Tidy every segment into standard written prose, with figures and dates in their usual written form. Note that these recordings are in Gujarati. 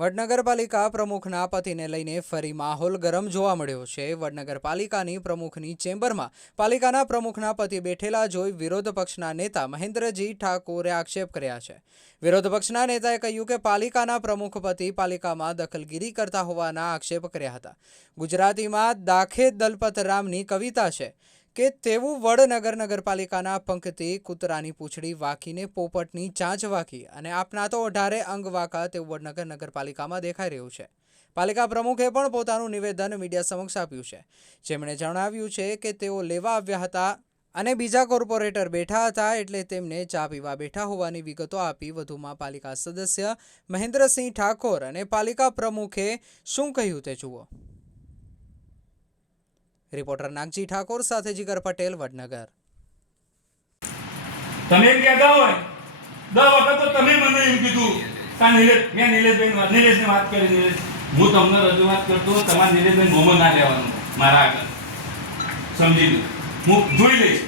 વડનગરપાલિકા પ્રમુખના પતિને લઈને ફરી માહોલ ગરમ જોવા મળ્યો છે। વડનગરપાલિકાની પ્રમુખની ચેમ્બરમાં પાલિકાના પ્રમુખના પતિ બેઠેલા જોઈ વિરોધ પક્ષના નેતા મહેન્દ્રજી ઠાકોરે આક્ષેપ કર્યા છે। વિરોધ પક્ષના નેતાએ કહ્યું કે પાલિકાના પ્રમુખ પતિ પાલિકામાં દખલગીરી કરતા હોવાના આક્ષેપ કર્યા હતા। ગુજરાતીમાં દાખે દલપત રામની કવિતા છે કે તેવું વડનગર નગરપાલિકાના પંક્તિ કૂતરાની પૂંછડી વાંકીને પોપટની ચાંચ વાંકી અને આપના તો 18 અંગ વાંકા તેવું વડનગર નગરપાલિકામાં દેખાઈ રહ્યું છે। પાલિકા પ્રમુખે પણ પોતાનું નિવેદન મીડિયા સમક્ષ આપ્યું છે, જેમણે જણાવ્યું છે કે તેઓ લેવા આવ્યા હતા અને બીજા કોર્પોરેટર બેઠા હતા એટલે તેમને ચા પીવા બેઠા હોવાની વિગતો આપી। વધુમાં પાલિકા સદસ્ય મહેન્દ્રસિંહ ઠાકોર અને પાલિકા પ્રમુખે શું કહ્યું તે જુઓ। रिपोर्टर नागजी ठाकुर साथे जिगर पटेल वडनगर। તમે કહેતા હોય 10 વખત તો તમે મને એમ કીધું કા નિલેશને વાત કરી નિલેશ હું તમને રજૂઆત કરતો તમારા નિલેશભાઈ મોમો ના લેવાનું મારા આગળ સમજી લો હું જોઈ લઈશ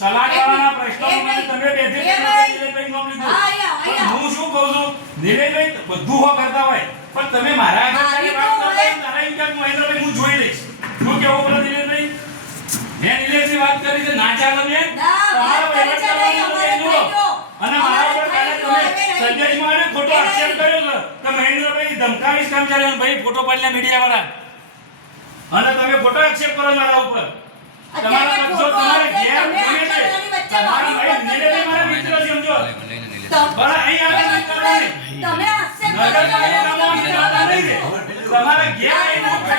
સલાહકારના પ્રશ્નોમાં તમે બેઠે નિલેશભાઈ નામ લીધું હું શું કહું છું નિલેશભાઈ બધું હો કરતા હોય પણ તમે મારા આગળ વાત કરતા તારા ઇન્કમ મહેન્દ્રભાઈ હું જોઈ લઈશ શું કેવું પડે નિલેશભાઈ મેં નિલેશની વાત કરી છે ના ચાલે ને તમારો વહીવટ કરવાનો અને મારા ઉપર કાલે તમે સંજય માને ખોટો આક્ષેપ કર્યો છે કે મહેન્દ્રભાઈ ધમકાવીશ કામ ચાલે ભાઈ ફોટો પાડલા મીડિયા વાળા અને તમે ખોટો આક્ષેપ કરો મારા ઉપર તમારા જો તમારે ઘેર બોલે છે તમારા ભાઈ નિલેશભાઈ મારા મિત્ર સમજો બરા અહીં આવે કરવાની તમે આક્ષેપ કરો તમારા ઘેર આવીને તમે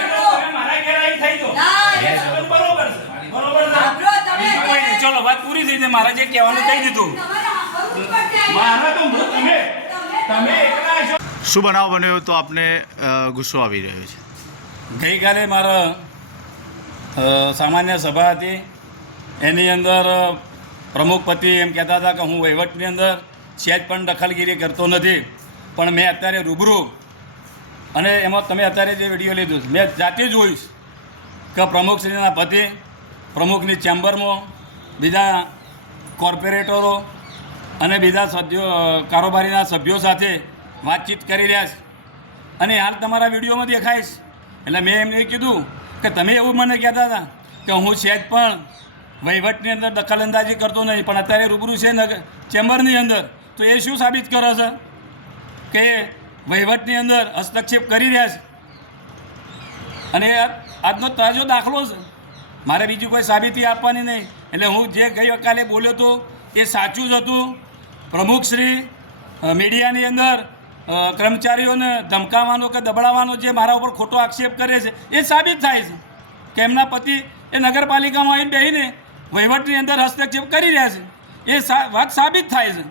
મારા ઘેર આવી થઈ જો બરોબર છે ચલો વાત પૂરી થઈ છે મારા જે કહેવાનું કહી દીધું મારા તો તમે એકલા છો। શું બનાવ બન્યો તો આપને ગુસ્સો આવી રહ્યો છે? ગઈકાલે મારા સામાન્ય સભા હતી એની અંદર પ્રમુખ પતિ એમ કહેતા હતા કે હું વહીવટની અંદર સહેજ પણ દખલગીરી કરતો નથી, પણ મેં અત્યારે રૂબરૂ અને એમાં તમે અત્યારે જે વિડીયો લીધું મેં જાતે જોઈશ કે પ્રમુખશ્રીના પતિ પ્રમુખની ચેમ્બરમાં બીજા કોર્પોરેટરો અને બીજા સભ્યો કારોબારીના સભ્યો સાથે વાતચીત કરી રહ્યા છે અને હાલ તમારા વિડીયોમાં દેખાઈશ। એટલે મેં એમને કીધું કે તમે એવું મને કહેતા હતા કે હું સહેજ પણ વહીવટની અંદર દખલઅંદાજી કરતો નહીં, પણ અત્યારે રૂબરૂ છે ચેમ્બરની અંદર તો એ શું સાબિત કરે છે કે વહીવટની અંદર હસ્તક્ષેપ કરી રહ્યા છે અને આજનો તાજો દાખલો છે, મારે બીજી કોઈ સાબિતી આપવાની નહીં। એટલે હું જે ગઈકાલે બોલ્યો હતો એ સાચું જ હતું। પ્રમુખશ્રી મીડિયાની અંદર કર્મચારીઓને ધમકાવવાનો કે દબડાવવાનો જે મારા ઉપર ખોટો આક્ષેપ કરે છે એ સાબિત થાય છે કે એમના પતિ એ નગરપાલિકામાં આવીને બેસીને વહીવટની અંદર હસ્તક્ષેપ કરી રહ્યા છે, એ વાત સાબિત થાય છે।